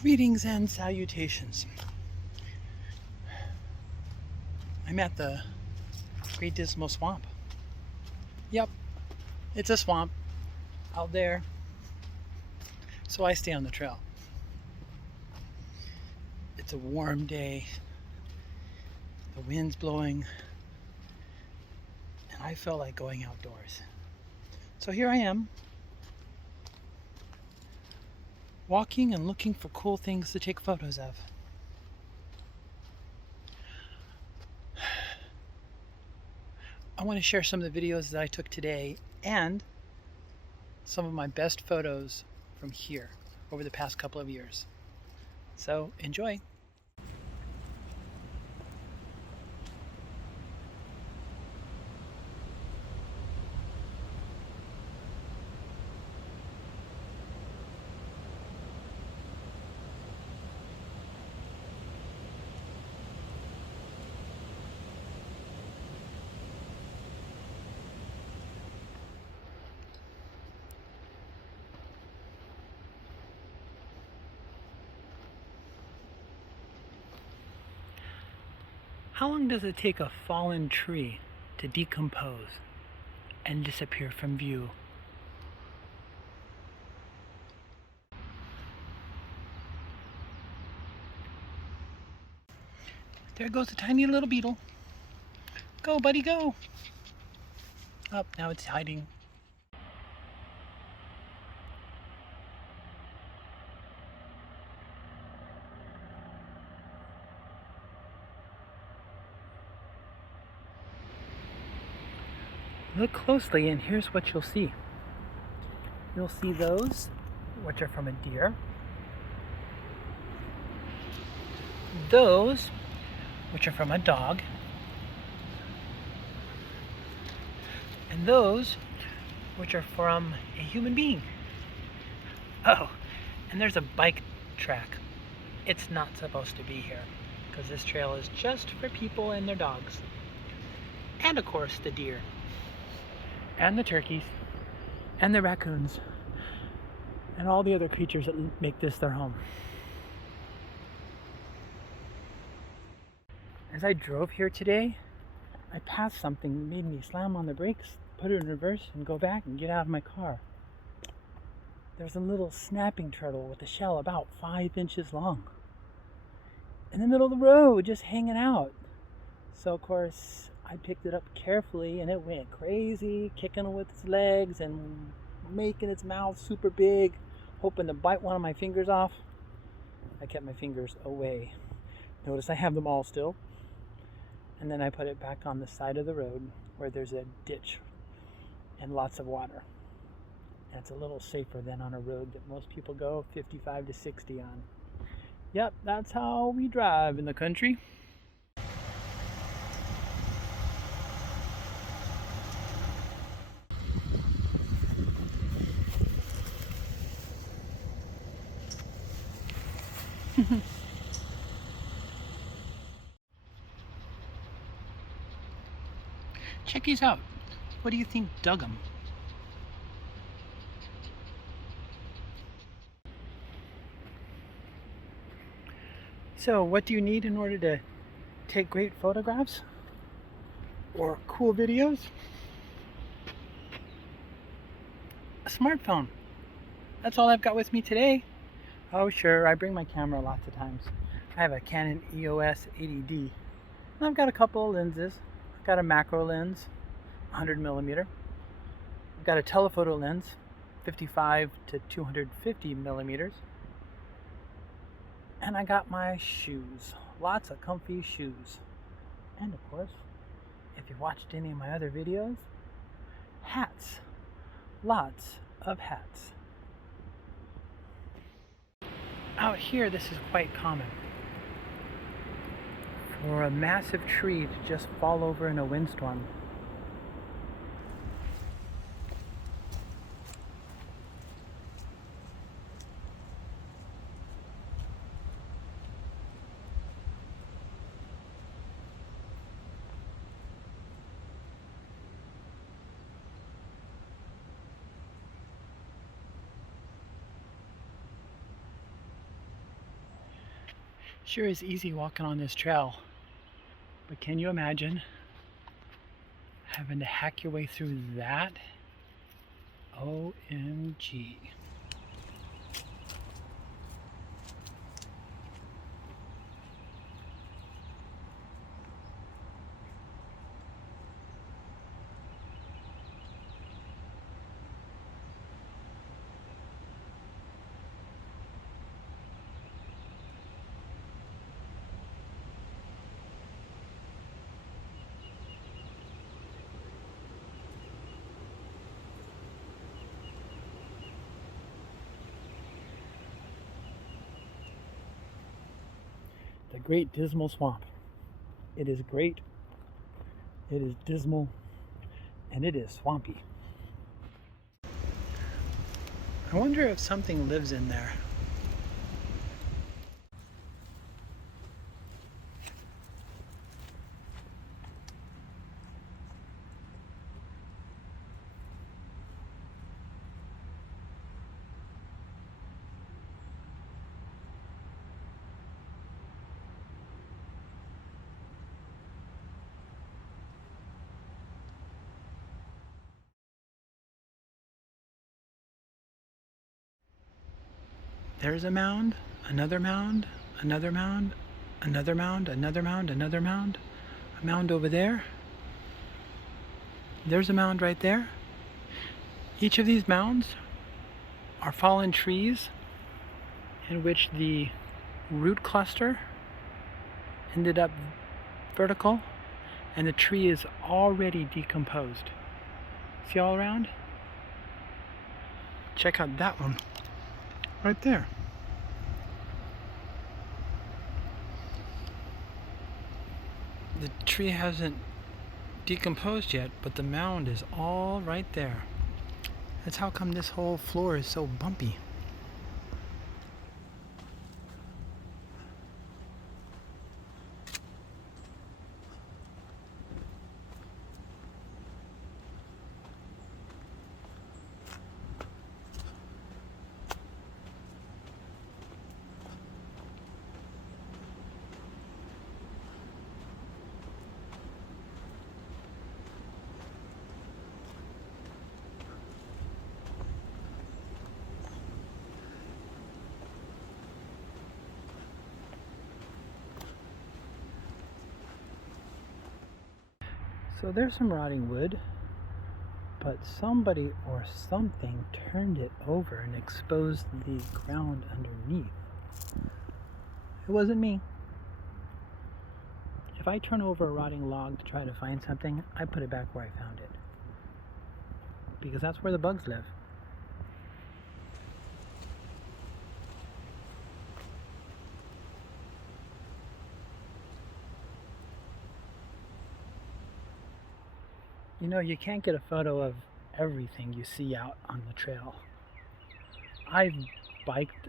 Greetings and salutations. I'm at the Great Dismal Swamp. Yep, it's a swamp out there, so I stay on the trail. It's a warm day, the wind's blowing, and I felt like going outdoors. So here I am, walking and looking for cool things to take photos of. I want to share some of the videos that I took today and some of my best photos from here over the past couple of years. So enjoy. How long does it take a fallen tree to decompose and disappear from view? There goes a tiny little beetle. Go, buddy, go. Oh, now it's hiding. Look closely and here's what you'll see. You'll see those, which are from a deer. Those, which are from a dog. And those, which are from a human being. Oh, and there's a bike track. It's not supposed to be here because this trail is just for people and their dogs. And of course the deer. And the turkeys. And the raccoons. And all the other creatures that make this their home. As I drove here today, I passed something that made me slam on the brakes, put it in reverse, and go back and get out of my car. There's a little snapping turtle with a shell about 5 inches long in the middle of the road, just hanging out. So of course, I picked it up carefully and it went crazy, kicking with its legs and making its mouth super big, hoping to bite one of my fingers off. I kept my fingers away. Notice I have them all still. And then I put it back on the side of the road where there's a ditch and lots of water. That's a little safer than on a road that most people go 55 to 60 on. Yep, that's how we drive in the country. Check these out. What do you think dug them? So what do you need in order to take great photographs or cool videos? A smartphone. That's all I've got with me today. Oh sure, I bring my camera lots of times. I have a Canon EOS 80D. And I've got a couple of lenses. I've got a macro lens, 100mm. I've got a telephoto lens, 55 to 250 millimeters. And I got my shoes, lots of comfy shoes. And of course, if you watched any of my other videos, hats, lots of hats. Out here, this is quite common. For a massive tree to just fall over in a windstorm. Sure is easy walking on this trail, but can you imagine having to hack your way through that? OMG. The Great Dismal Swamp. It is great, it is dismal, and it is swampy. I wonder if something lives in there. There's a mound, another mound, another mound, another mound, another mound, another mound, a mound over there. There's a mound right there. Each of these mounds are fallen trees in which the root cluster ended up vertical and the tree is already decomposed. See all around? Check out that one right there. The tree hasn't decomposed yet, but the mound is all right there. That's how come this whole floor is so bumpy. So there's some rotting wood, but somebody or something turned it over and exposed the ground underneath. It wasn't me. If I turn over a rotting log to try to find something, I put it back where I found it. Because that's where the bugs live. You know, you can't get a photo of everything you see out on the trail. I've biked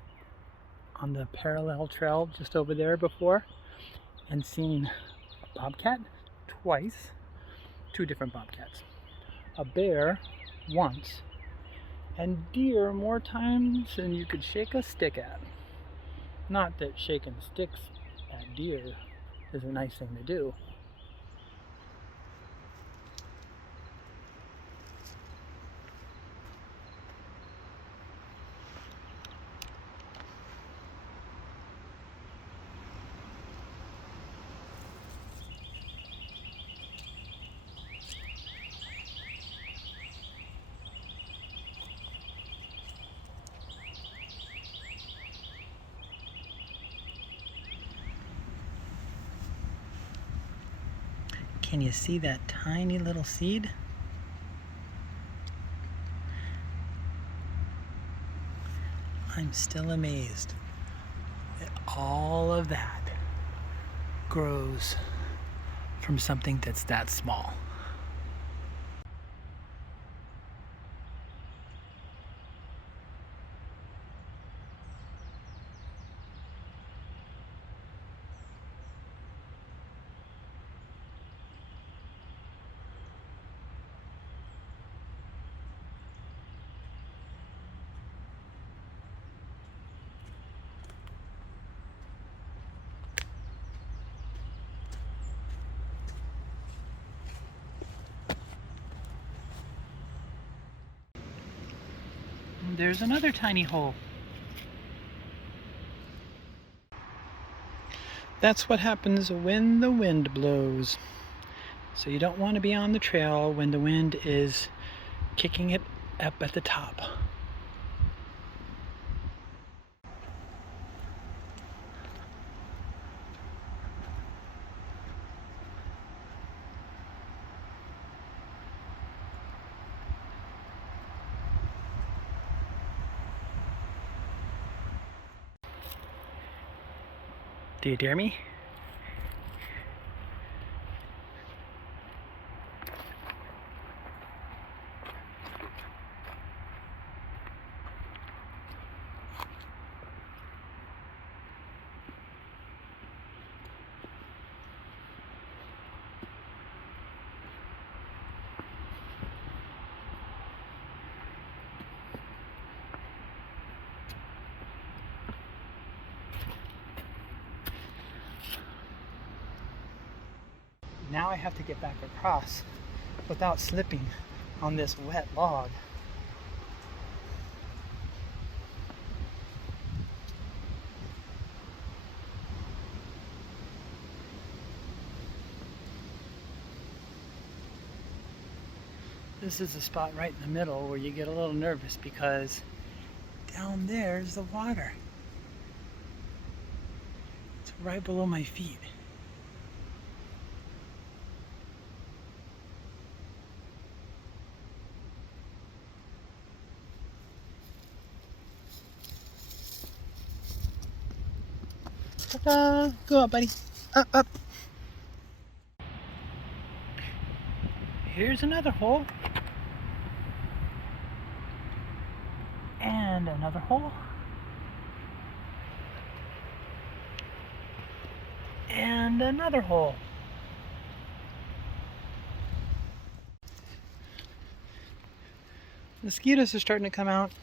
on the parallel trail just over there before and seen a bobcat twice, 2 different bobcats, a bear once, and deer more times than you could shake a stick at. Not that shaking sticks at deer is a nice thing to do. Can you see that tiny little seed? I'm still amazed that all of that grows from something that's that small. there's another tiny hole. That's what happens when the wind blows. So you don't want to be on the trail when the wind is kicking it up at the top. Do you dare me? Now I have to get back across without slipping on this wet log. This is the spot right in the middle where you get a little nervous because down there's the water. It's right below my feet. Ta-da! Go up, buddy. Up, up. Here's another hole. And another hole. And another hole. Mosquitoes are starting to come out.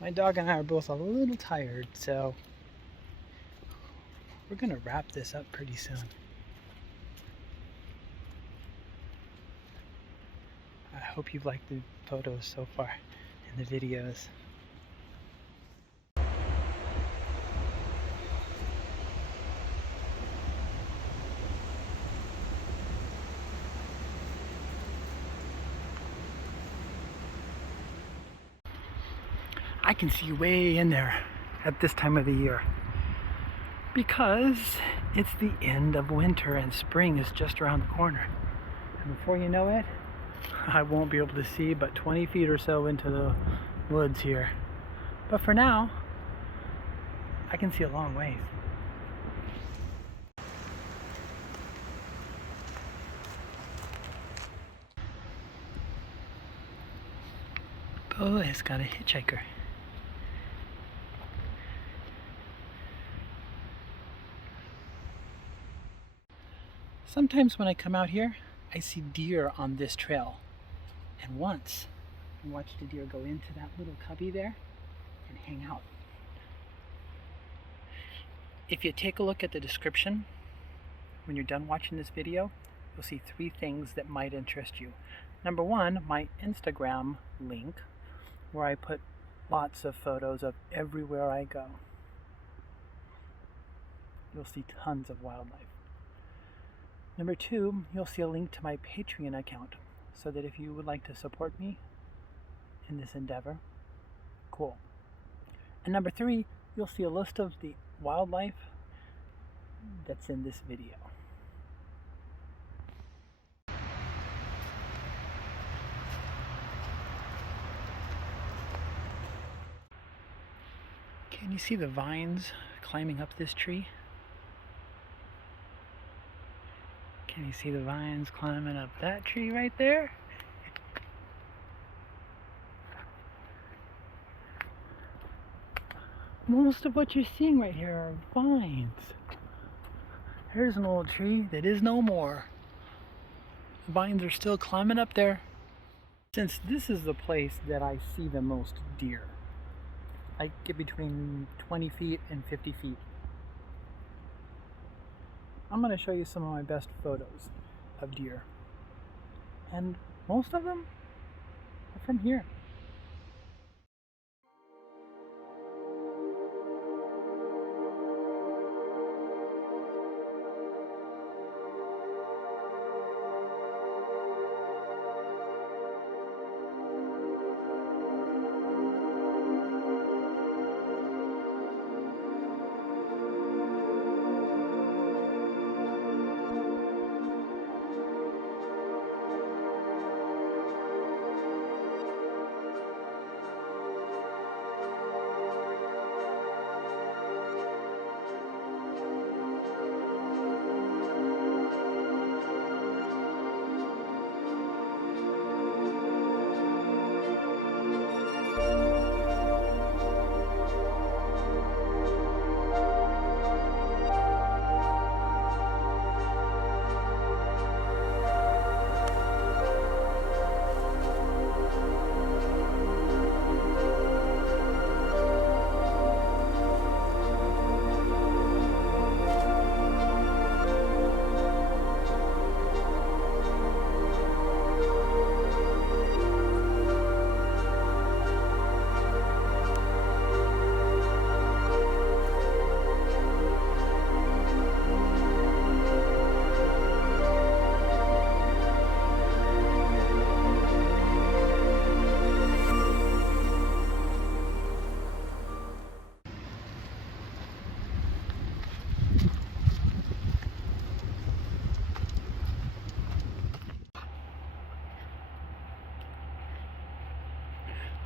My dog and I are both a little tired, so we're gonna wrap this up pretty soon. I hope you've liked the photos so far and the videos. I can see way in there at this time of the year because it's the end of winter and spring is just around the corner. And before you know it, I won't be able to see but 20 feet or so into the woods here. But for now, I can see a long ways. Oh, it's got a hitchhiker. Sometimes when I come out here, I see deer on this trail. And once, I watched a deer go into that little cubby there and hang out. If you take a look at the description, when you're done watching this video, you'll see 3 things that might interest you. Number 1, my Instagram link, where I put lots of photos of everywhere I go. You'll see tons of wildlife. Number 2, you'll see a link to my Patreon account, so that if you would like to support me in this endeavor, cool. And number 3, you'll see a list of the wildlife that's in this video. Can you see the vines climbing up this tree? Can you see the vines climbing up that tree right there? Most of what you're seeing right here are vines. Here's an old tree that is no more. The vines are still climbing up there. Since this is the place that I see the most deer, I get between 20 feet and 50 feet. I'm going to show you some of my best photos of deer. And most of them are from here.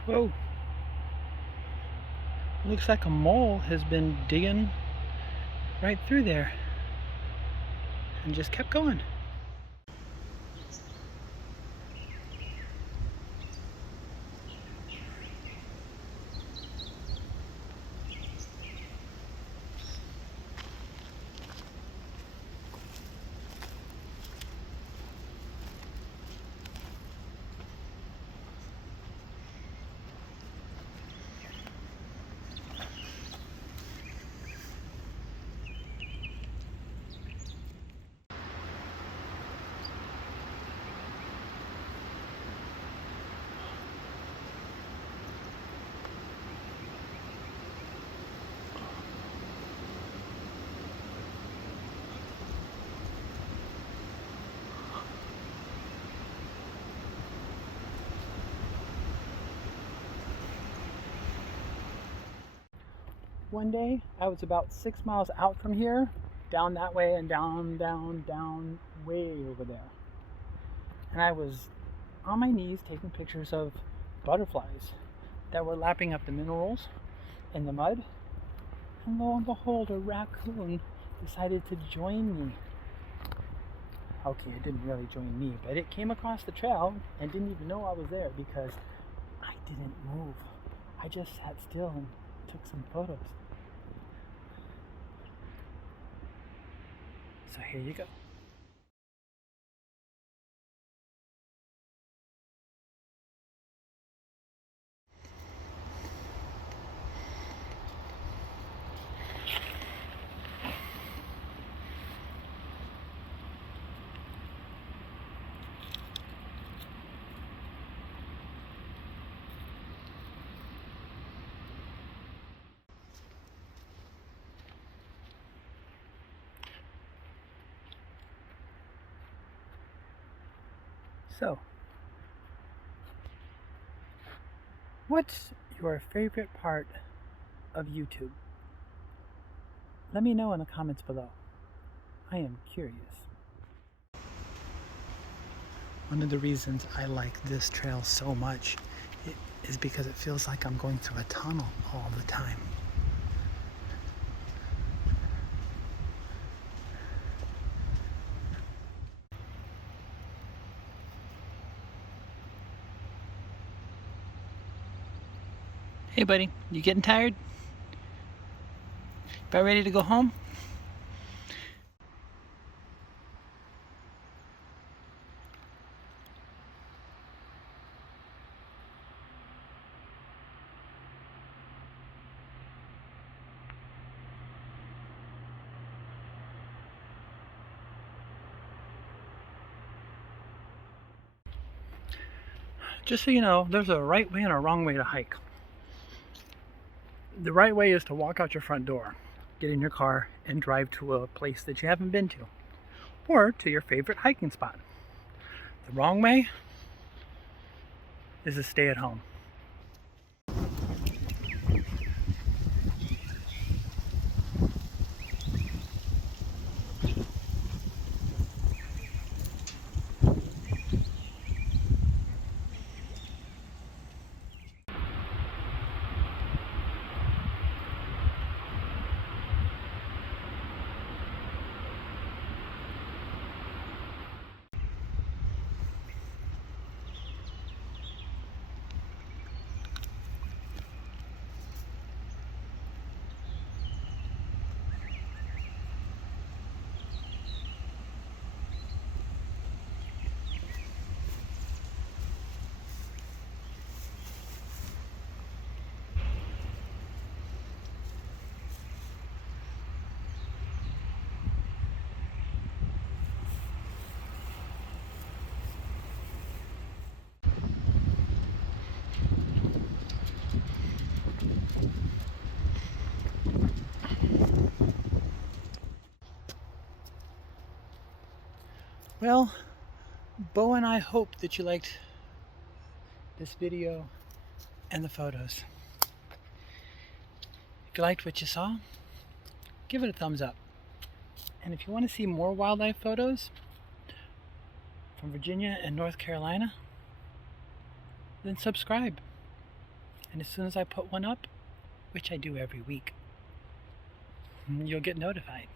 Whoa. Looks like a mole has been digging right through there and just kept going. One day, I was about 6 miles out from here, down that way and down, way over there. And I was on my knees taking pictures of butterflies that were lapping up the minerals in the mud. And lo and behold, a raccoon decided to join me. Okay, it didn't really join me, but it came across the trail and didn't even know I was there because I didn't move. I just sat still and took some photos. So here you go. So, what's your favorite part of YouTube? Let me know in the comments below. I am curious. One of the reasons I like this trail so much is because it feels like I'm going through a tunnel all the time. Hey buddy, you getting tired? About ready to go home? Just so you know, there's a right way and a wrong way to hike. The right way is to walk out your front door, get in your car, and drive to a place that you haven't been to, or to your favorite hiking spot. The wrong way is to stay at home. Well, Bo and I hope that you liked this video and the photos. If you liked what you saw, give it a thumbs up. And if you want to see more wildlife photos from Virginia and North Carolina, then subscribe. And as soon as I put one up, which I do every week, you'll get notified.